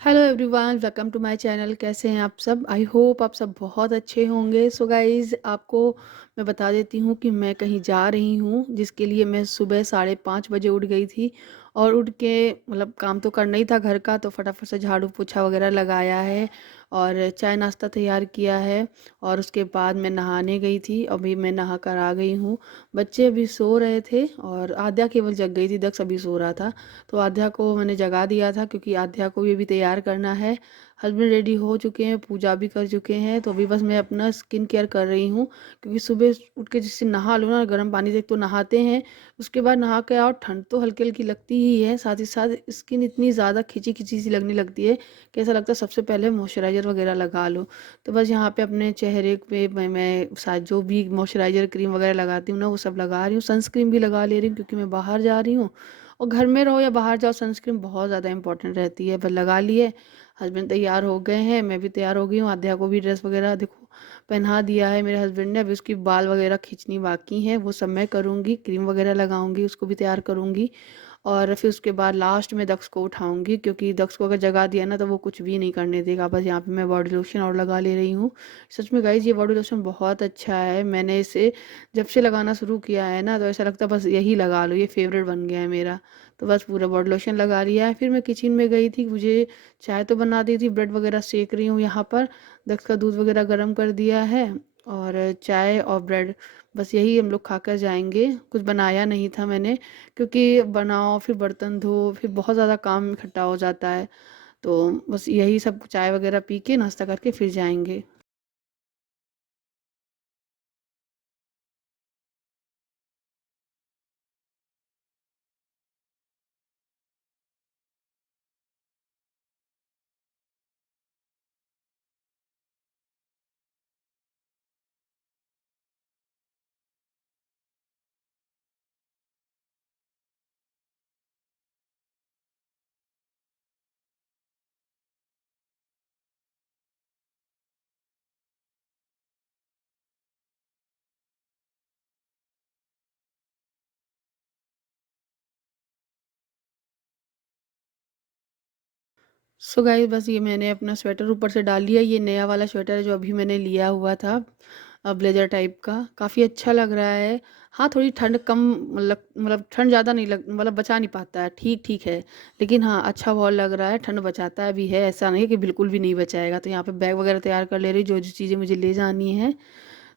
Hello everyone, welcome to my channel. कैसे हैं आप सब? आई होप आप सब बहुत अच्छे होंगे। सो गाइज़, आपको मैं बता देती हूँ कि मैं कहीं जा रही हूँ, जिसके लिए मैं सुबह 5:30 बजे उठ गई थी। और उठ के मतलब काम तो करना ही था घर का, तो फटाफट से झाड़ू पोछा वगैरह लगाया है और चाय नाश्ता तैयार किया है। और उसके बाद मैं नहाने गई थी, अभी मैं नहा कर आ गई हूँ। बच्चे अभी सो रहे थे और आद्या केवल जग गई थी, दक्ष अभी सो रहा था। तो आध्या को मैंने जगा दिया था, क्योंकि आध्या को भी अभी तैयार करना है। हस्बैंड रेडी हो चुके हैं, पूजा भी कर चुके हैं, तो अभी बस मैं अपना स्किन केयर कर रही हूँ। क्योंकि सुबह उठ के जिससे नहा लो ना गर्म पानी से, एक तो नहाते हैं, उसके बाद नहा के आओ, ठंड तो हल्की हल्की लगती ही है, साथ ही साथ स्किन इतनी ज़्यादा खिंची खिंची सी लगने लगती है कि ऐसा लगता है सबसे पहले मॉइस्चराइज़र वगैरह लगा लो। तो बस यहाँ पे अपने चेहरे पे मैं शायद जो भी मॉइस्चराइज़र क्रीम वगैरह लगाती हूँ ना, वो सब लगा रही हूँ। सनस्क्रीन भी लगा ले रही हूँ, क्योंकि मैं बाहर जा रही हूँ। और घर में रहो या बाहर जाओ, सनस्क्रीन बहुत ज़्यादा इंपॉर्टेंट रहती है। बस लगा लिए। हस्बैंड तैयार हो गए हैं, मैं भी तैयार हो गई हूँ। आध्या को भी ड्रेस वगैरह देखो पहना दिया है मेरे हस्बैंड ने। अभी उसकी बाल वगैरह खींचनी बाकी है, वो सब मैं करूँगी। क्रीम वगैरह लगाऊंगी, उसको भी तैयार करूँगी। और फिर उसके बाद लास्ट में दक्ष को उठाऊंगी, क्योंकि दक्ष को अगर जगा दिया ना तो वो कुछ भी नहीं करने देगा। बस यहाँ पे मैं बॉडी लोशन और लगा ले रही हूँ। सच में गाइज, ये बॉडी लोशन बहुत अच्छा है। मैंने इसे जब से लगाना शुरू किया है ना, तो ऐसा लगता है बस यही लगा लो, ये फेवरेट बन गया है मेरा। तो बस पूरा बॉडी लोशन लगा लिया है। फिर मैं किचन में गई थी, मुझे चाय तो बना दी थी, ब्रेड वगैरह सेक रही हूँ यहाँ पर। दक्ष का दूध वगैरह गर्म कर दिया है, और चाय और ब्रेड, बस यही हम लोग खाकर जाएंगे। कुछ बनाया नहीं था मैंने, क्योंकि बनाओ फिर बर्तन धो, फिर बहुत ज़्यादा काम इकट्ठा हो जाता है। तो बस यही सब, चाय वगैरह पी के नाश्ता करके फिर जाएंगे। सो गाइस, बस ये मैंने अपना स्वेटर ऊपर से डाल लिया। ये नया वाला स्वेटर है जो अभी मैंने लिया हुआ था, ब्लेजर टाइप का। काफ़ी अच्छा लग रहा है। हाँ, थोड़ी ठंड कम मतलब ठंड ज़्यादा नहीं लग, मतलब बचा नहीं पाता है, ठीक ठीक है। लेकिन हाँ, अच्छा बहुत लग रहा है, ठंड बचाता है भी है, ऐसा नहीं है कि बिल्कुल भी नहीं बचाएगा। तो यहाँ पे बैग वगैरह तैयार कर ले रही, जो जो चीज़ें मुझे ले जानी है।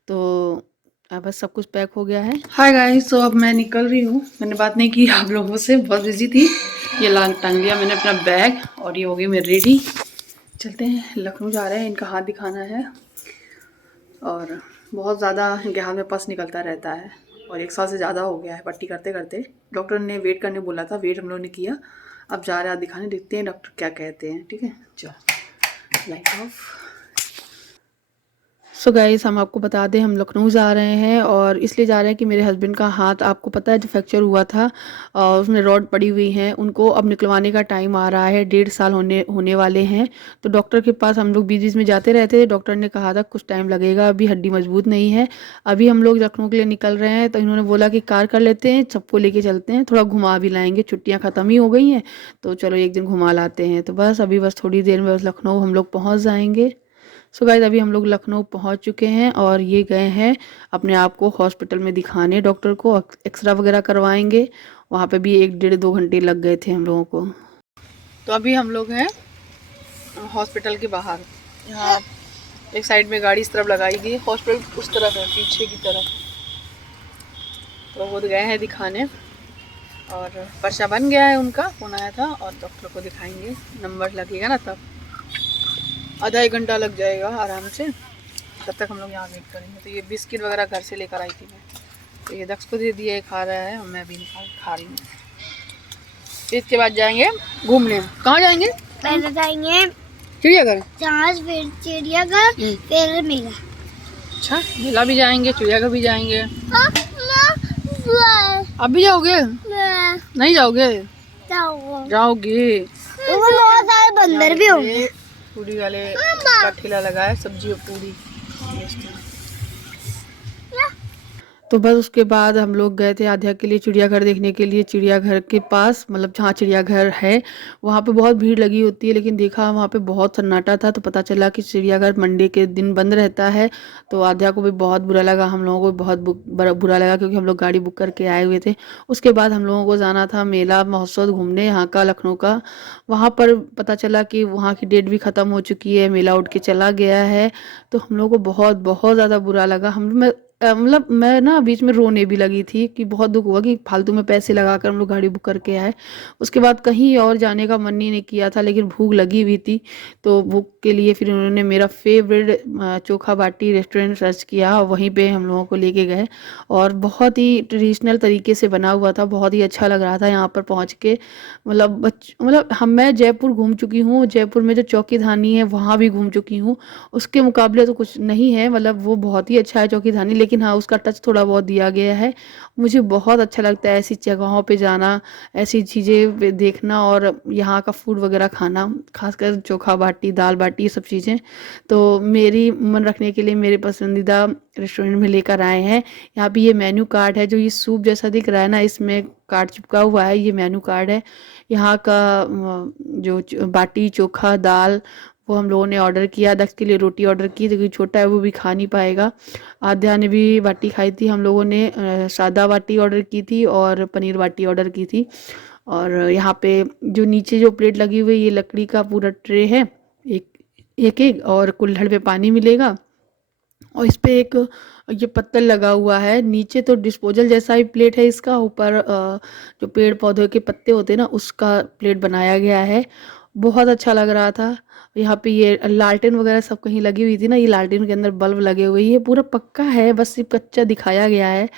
तो अब बस सब कुछ पैक हो गया है। हाय गाइस, तो अब मैं निकल रही हूँ। मैंने बात नहीं की आप लोगों से, बहुत बिजी थी। ये लांग टांग लिया मैंने अपना बैग, और ये हो गई मेरी रेडी। चलते हैं, लखनऊ जा रहे हैं, इनका हाथ दिखाना है। और बहुत ज़्यादा इनके हाथ में पस निकलता रहता है, और 1 साल से ज़्यादा हो गया है पट्टी करते करते। डॉक्टर ने वेट करने बोला था, वेट हम लोगों ने किया। अब जा रहे हैं दिखाने, देखते हैं डॉक्टर क्या कहते हैं। ठीक है, चलो, लाइट ऑफ। सो गाइस, हम आपको बता दें, हम लखनऊ जा रहे हैं, और इसलिए जा रहे हैं कि मेरे हस्बैंड का हाथ, आपको पता है, जो फ्रैक्चर हुआ था, उसमें रॉड पड़ी हुई हैं, उनको अब निकलवाने का टाइम आ रहा है। 1.5 साल होने होने वाले हैं। तो डॉक्टर के पास हम लोग बीच बीच में जाते रहते थे। डॉक्टर ने कहा था कुछ टाइम लगेगा, अभी हड्डी मजबूत नहीं है। अभी हम लोग लखनऊ के लिए निकल रहे हैं, तो इन्होंने बोला कि कार कर लेते हैं, सबको लेके चलते हैं, थोड़ा घुमा भी लाएंगे, छुट्टियाँ ख़त्म ही हो गई हैं, तो चलो एक दिन घुमा लाते हैं। तो बस अभी बस थोड़ी देर में बस लखनऊ हम लोग पहुँच जाएंगे। सो गाइस, अभी हम लोग लखनऊ पहुंच चुके हैं, और ये गए हैं अपने आप को हॉस्पिटल में दिखाने। डॉक्टर को एक्सरा वगैरह करवाएंगे। वहाँ पे भी 1 डेढ़ 2 घंटे लग गए थे हम लोगों को। तो अभी हम लोग हैं हॉस्पिटल के बाहर। यहाँ एक साइड में गाड़ी इस तरफ लगाई गई, हॉस्पिटल उस तरफ है, पीछे की तरफ। तो वो गए हैं दिखाने, और पर्चा बन गया है, उनका फोन आया था, और डॉक्टर को दिखाएंगे। नंबर लगेगा ना तब, आधा 1 घंटा लग जाएगा आराम से। तब तक हम लोग यहाँ वेट करेंगे। तो ये बिस्किट वगैरह घर से लेकर आई थी मैं, तो ये दक्ष को दे दिया, खा रहा है, और मैं भी खा रही हूँ। इसके बाद जाएंगे घूमने। कहाँ जाएंगे? पहले जाएंगे चिड़ियाघर, फिर चिड़ियाघर, फिर मेला। अच्छा, मेला भी जाएंगे, चिड़ियाघर भी जाएंगे। अब भी जाओगे? नहीं जाओगे? जाओगे। तो बहुत सारे बंदर भी होंगे। पूरी वाले का ठेला लगा है, सब्जी और पूरी। तो बस उसके बाद हम लोग गए थे आध्या के लिए चिड़ियाघर देखने के लिए। चिड़ियाघर के पास मतलब जहाँ चिड़ियाघर है वहाँ पे बहुत भीड़ लगी होती है, लेकिन देखा वहाँ पे बहुत सन्नाटा था, तो पता चला कि चिड़ियाघर मंडे के दिन बंद रहता है। तो आध्या को भी बहुत बुरा लगा, हम लोगों को भी बहुत बुरा लगा, क्योंकि हम लोग गाड़ी बुक करके आए हुए थे। उसके बाद हम लोगों को जाना था मेला महोत्सव घूमने यहाँ का, लखनऊ का। वहाँ पर पता चला कि वहाँ की डेट भी ख़त्म हो चुकी है, मेला उठ के चला गया है। तो हम लोगों को बहुत बहुत ज़्यादा बुरा लगा। मतलब मैं ना बीच में रोने भी लगी थी कि बहुत दुख हुआ कि फालतू में पैसे लगाकर हम लोग गाड़ी बुक करके आए। उसके बाद कहीं और जाने का मन ही नहीं किया था, लेकिन भूख लगी हुई थी। तो भूख के लिए फिर उन्होंने मेरा फेवरेट चोखा बाटी रेस्टोरेंट सर्च किया, वहीं पे हम लोगों को लेके गए। और बहुत ही ट्रेडिशनल तरीके से बना हुआ था, बहुत ही अच्छा लग रहा था यहाँ पर पहुँच के। मतलब मैं जयपुर घूम चुकी हूँ, जयपुर में जो चौकी धानी है वहाँ भी घूम चुकी हूँ। उसके मुकाबले तो कुछ नहीं है, मतलब वो बहुत ही अच्छा है चौकी धानी, लेकिन हाँ उसका टच थोड़ा बहुत दिया गया है। मुझे बहुत अच्छा लगता है ऐसी जगहों पे जाना, ऐसी चीज़ें देखना और यहाँ का फूड वगैरह खाना, खासकर चोखा बाटी दाल बाटी ये सब चीज़ें। तो मेरी मन रखने के लिए मेरे पसंदीदा रेस्टोरेंट में लेकर आए हैं। यहाँ पे ये मेन्यू कार्ड है, जो ये सूप जैसा दिख रहा है ना, इसमें कार्ड चिपका हुआ है, ये मेन्यू कार्ड है यहाँ का। जो बाटी चोखा दाल वो हम लोगों ने ऑर्डर किया। दक्ष के लिए रोटी ऑर्डर की, क्योंकि छोटा है वो भी खा नहीं पाएगा। आध्या ने भी बाटी खाई थी। हम लोगों ने सादा बाटी ऑर्डर की थी और पनीर बाटी ऑर्डर की थी। और यहाँ पे जो नीचे जो प्लेट लगी हुई ये लकड़ी का पूरा ट्रे है, एक एक एक और कुल्हड़ पे पानी मिलेगा। और इस पे एक ये पत्तल लगा हुआ है, नीचे तो डिस्पोजल जैसा ही प्लेट है इसका, ऊपर जो पेड़ पौधों के पत्ते होते हैं ना उसका प्लेट बनाया गया है। बहुत अच्छा लग रहा था। यहाँ पे ये लालटेन वगैरह सब कहीं लगी हुई थी ना, ये लालटेन के अंदर बल्ब लगे हुए, ये पूरा पक्का है, बस सिर्फ कच्चा दिखाया गया है।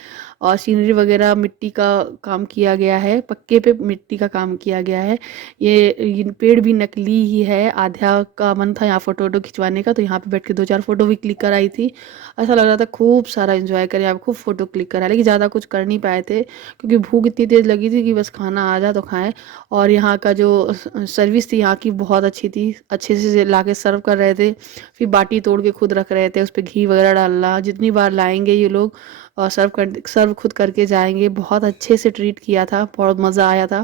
और सीनरी वगैरह मिट्टी का काम किया गया है, पक्के पे मिट्टी का काम किया गया है। ये पेड़ भी नकली ही है। आध्या का मन था यहाँ फोटो वोटो खिंचवाने का, तो यहाँ पे बैठ के 2-4 फोटो भी क्लिक कराई थी। ऐसा लग रहा था खूब सारा एंजॉय करें, आप खूब फोटो क्लिक करा, लेकिन ज़्यादा कुछ कर नहीं पाए थे क्योंकि भूख इतनी तेज़ लगी थी कि बस खाना आ जा तो खाएं। और यहाँ का जो सर्विस थी यहाँ की बहुत अच्छी थी, अच्छे से ला के सर्व कर रहे थे। फिर बाटी तोड़ के खुद रख रहे थे, उस पर घी वगैरह डालना, जितनी बार लाएंगे ये लोग और सर्व खुद करके जाएंगे। बहुत अच्छे से ट्रीट किया था, बहुत मज़ा आया था।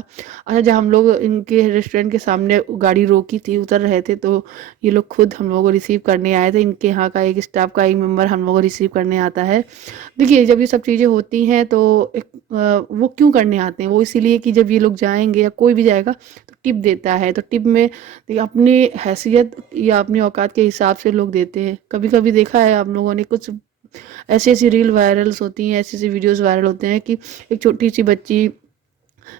अच्छा, जब हम लोग इनके रेस्टोरेंट के सामने गाड़ी रोकी थी, उतर रहे थे, तो ये लोग खुद हम लोगों को रिसीव करने आए थे। इनके यहाँ का एक स्टाफ का एक मेंबर हम लोगों को रिसीव करने आता है। देखिए जब ये सब चीज़ें होती हैं तो वो क्यों करने आते हैं, वो इसीलिए कि जब ये लोग जाएंगे या कोई भी जाएगा तो टिप देता है। तो टिप में देखिए अपनी हैसियत या अपनी औकात के हिसाब से लोग देते हैं। कभी कभी देखा है आप लोगों ने, कुछ ऐसी ऐसी रील वायरल्स होती हैं, ऐसी ऐसी वीडियोस वायरल होते हैं कि एक छोटी सी बच्ची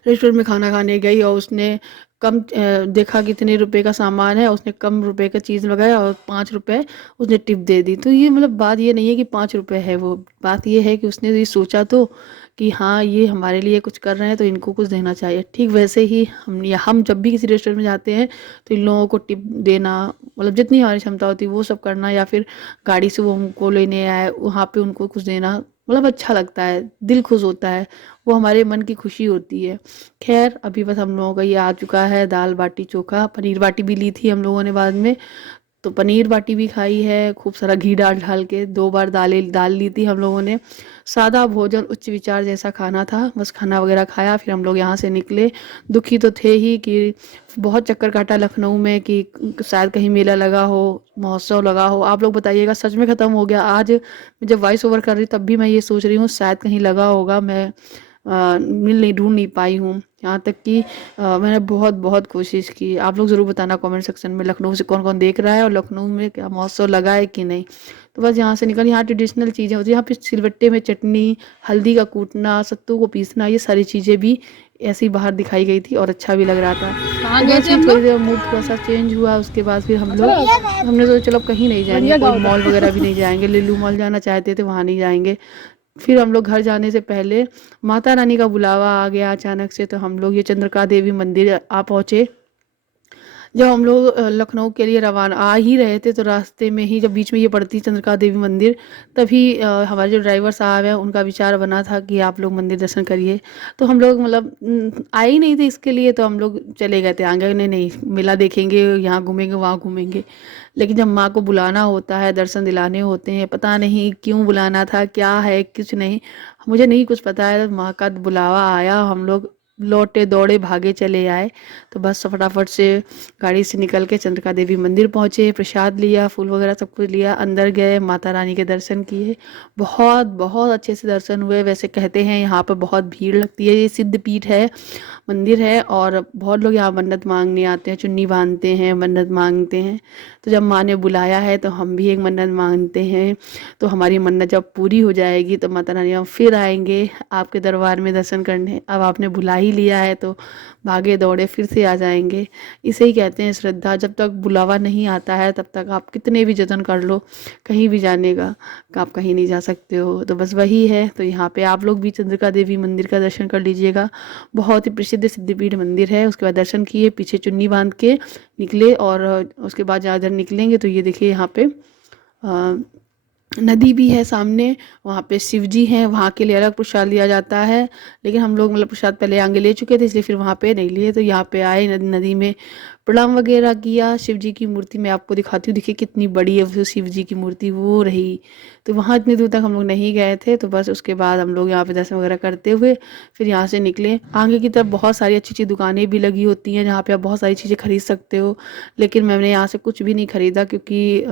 रेस्टोरेंट में खाना खाने गई और उसने कम देखा कितने रुपए का सामान है, उसने कम रुपए का चीज़ लगाया और 5 रुपए उसने टिप दे दी। तो ये मतलब बात ये नहीं है कि 5 रुपए है, वो बात ये है कि उसने ये सोचा तो कि हाँ ये हमारे लिए कुछ कर रहे हैं तो इनको कुछ देना चाहिए। ठीक वैसे ही हम जब भी किसी रेस्टोरेंट में जाते हैं तो इन लोगों को टिप देना, मतलब जितनी हमारी क्षमता होती है वो सब करना, या फिर गाड़ी से वो हमको लेने आए वहाँ पे उनको कुछ देना, मतलब अच्छा लगता है, दिल खुश होता है, वो हमारे मन की खुशी होती है। खैर अभी बस हम लोगों का ये आ चुका है दाल बाटी चोखा। पनीर बाटी भी ली थी हम लोगों ने बाद में, तो पनीर बाटी भी खाई है, खूब सारा घी डाल ढाल के 2 बार दाल ली थी हम लोगों ने। सादा भोजन उच्च विचार जैसा खाना था, बस खाना वगैरह खाया फिर हम लोग यहाँ से निकले। दुखी तो थे ही कि बहुत चक्कर काटा लखनऊ में कि शायद कहीं मेला लगा हो, महोत्सव लगा हो। आप लोग बताइएगा, सच में ख़त्म हो गया। आज जब वॉइस ओवर कर रही तब भी मैं ये सोच रही हूँ शायद कहीं लगा होगा, मैं ढूंढ नहीं पाई हूँ। यहाँ तक कि मैंने बहुत बहुत कोशिश की। आप लोग ज़रूर बताना कमेंट सेक्शन में लखनऊ से कौन कौन देख रहा है और लखनऊ में क्या महोत्सव लगा है कि नहीं। तो बस यहाँ से निकल, यहाँ ट्रेडिशनल चीज़ें होती हैं। यहाँ पे सिलबट्टे में चटनी, हल्दी का कूटना, सत्तू को पीसना, ये सारी चीज़ें भी ऐसी बाहर दिखाई गई थी और अच्छा भी लग रहा था। कहाँ तो गए बस थे फिर हम थोड़ी लोग? देर मूड थोड़ा सा चेंज हुआ। उसके बाद फिर हमने सोचा चलो अब कहीं नहीं जाएंगे, कोई मॉल वगैरह भी नहीं जाएंगे। लुलु मॉल जाना चाहते थे, वहाँ नहीं जाएंगे। फिर हम लोग घर जाने से पहले माता रानी का बुलावा आ गया अचानक से, तो हम लोग ये चंद्रिका देवी मंदिर आ पहुँचे। जब हम लोग लखनऊ के लिए रवाना आ ही रहे थे तो रास्ते में ही जब बीच में ये पड़ती चंद्रिका देवी मंदिर, तभी हमारे जो ड्राइवर साहब हैं उनका विचार बना था कि आप लोग मंदिर दर्शन करिए। तो हम लोग मतलब आए ही नहीं थे इसके लिए, तो हम लोग चले गए थे आगे। नहीं नहीं, मेला देखेंगे, यहाँ घूमेंगे वहाँ घूमेंगे। लेकिन जब माँ को बुलाना होता है, दर्शन दिलाने होते हैं, पता नहीं क्यों बुलाना था, क्या है कुछ नहीं, मुझे नहीं कुछ पता है, माँ का बुलावा आया, हम लोग लौटे दौड़े भागे चले आए। तो बस फटाफट से गाड़ी से निकल के चंद्रिका देवी मंदिर पहुँचे, प्रसाद लिया, फूल वगैरह सब कुछ लिया, अंदर गए, माता रानी के दर्शन किए। बहुत बहुत अच्छे से दर्शन हुए। वैसे कहते हैं यहाँ पर बहुत भीड़ लगती है, ये सिद्ध पीठ है, मंदिर है, और बहुत लोग यहाँ मन्नत मांगने आते हैं, चुन्नी बांधते हैं, मन्नत मांगते हैं। तो जब माँ ने बुलाया है तो हम भी एक मन्नत मांगते हैं। तो हमारी मन्नत जब पूरी हो जाएगी तो माता रानी हम फिर आएंगे आपके दरबार में दर्शन करने। अब आपने बुला ही लिया है तो भागे दौड़े फिर से आ जाएंगे। इसे ही कहते हैं श्रद्धा। जब तक बुलावा नहीं आता है तब तक आप कितने भी जतन कर लो कहीं भी जाने का, आप कहीं नहीं जा सकते हो। तो बस वही है। तो यहाँ पे आप लोग भी चंद्रिका देवी मंदिर का दर्शन कर लीजिएगा। बहुत ही प्रसिद्ध सिद्धपीठ मंदिर है। उसके बाद दर्शन किए, पीछे चुन्नी बांध के निकले, और उसके बाद जहाँ इधर निकलेंगे तो ये देखिए यहाँ पे नदी भी है सामने, वहाँ पे शिव जी हैं, वहाँ के लिए अलग प्रसाद लिया जाता है। लेकिन हम लोग मतलब प्रसाद पहले आगे ले चुके थे, इसलिए फिर वहाँ पे नहीं लिए। तो यहाँ पे आए, नदी में प्रणाम वगैरह किया। शिव जी की मूर्ति मैं आपको दिखाती हूँ, देखिए कितनी बड़ी है वो शिव जी की मूर्ति, वो रही। तो वहाँ इतनी दूर तक हम लोग नहीं गए थे। तो बस उसके बाद हम लोग यहाँ पे दर्शन वगैरह करते हुए फिर यहाँ से निकले। आगे की तरफ बहुत सारी अच्छी अच्छी दुकानें भी लगी होती हैं जहाँ पे आप बहुत सारी चीज़ें खरीद सकते हो। लेकिन मैंने यहाँ से कुछ भी नहीं खरीदा क्योंकि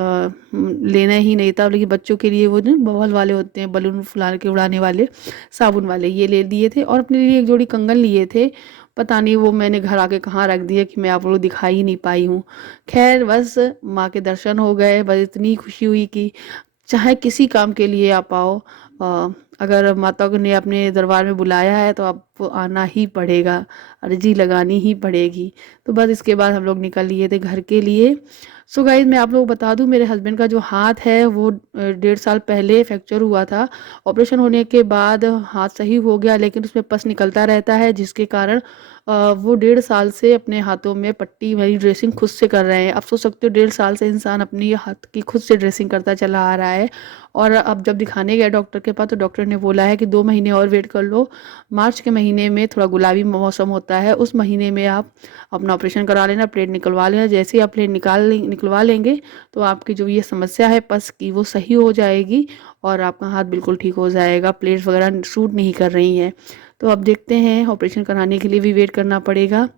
लेना ही नहीं था। लेकिन बच्चों के लिए वो जो बबल वाले होते हैं, बलून फुला के उड़ाने वाले, साबुन वाले, ये ले लिए थे। और अपने लिए एक जोड़ी कंगन लिए थे, पता नहीं वो मैंने घर आके कहाँ रख दिया कि मैं आप लोग दिखा ही नहीं पाई हूँ। खैर बस माँ के दर्शन हो गए। बस इतनी खुशी हुई कि चाहे किसी काम के लिए आप आओ, अगर माता ने अपने दरबार में बुलाया है तो आपको आना ही पड़ेगा, अर्जी लगानी ही पड़ेगी। तो बस इसके बाद हम लोग निकल लिए थे घर के लिए। सो गाइज मैं आप लोग बता दूं, मेरे हस्बैंड का जो हाथ है वो 1.5 साल पहले फ्रैक्चर हुआ था। ऑपरेशन होने के बाद हाथ सही हो गया, लेकिन उसमें पस निकलता रहता है, जिसके कारण वो 1.5 साल से अपने हाथों में पट्टी वाली ड्रेसिंग खुद से कर रहे हैं। आप सोच सकते हो 1.5 साल से इंसान अपनी हाथ की खुद से ड्रेसिंग करता चला आ रहा है। और अब जब दिखाने गया डॉक्टर के पास तो डॉक्टर ने बोला है कि 2 महीने और वेट कर लो। मार्च के महीने में थोड़ा गुलाबी मौसम होता है, उस महीने में आप अपना ऑपरेशन करा लेना, प्लेट निकलवा लेना। जैसे ही आप प्लेट निकलवा लेंगे तो आपकी जो ये समस्या है पस की वो सही हो जाएगी और आपका हाथ बिल्कुल ठीक हो जाएगा। प्लेट्स वगैरह शूट नहीं कर रही हैं। तो अब देखते हैं, ऑपरेशन कराने के लिए भी वेट करना पड़ेगा।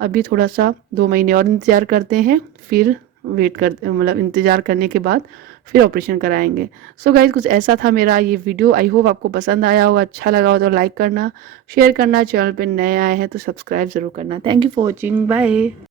अभी थोड़ा सा 2 महीने और इंतज़ार करते हैं, फिर वेट करते मतलब इंतज़ार करने के बाद फिर ऑपरेशन कराएंगे। सो गाइज कुछ ऐसा था मेरा ये वीडियो। आई होप आपको पसंद आया हो, अच्छा लगा हो तो लाइक करना, शेयर करना, चैनल पे नए आए हैं तो सब्सक्राइब ज़रूर करना। Thank you for watching, bye.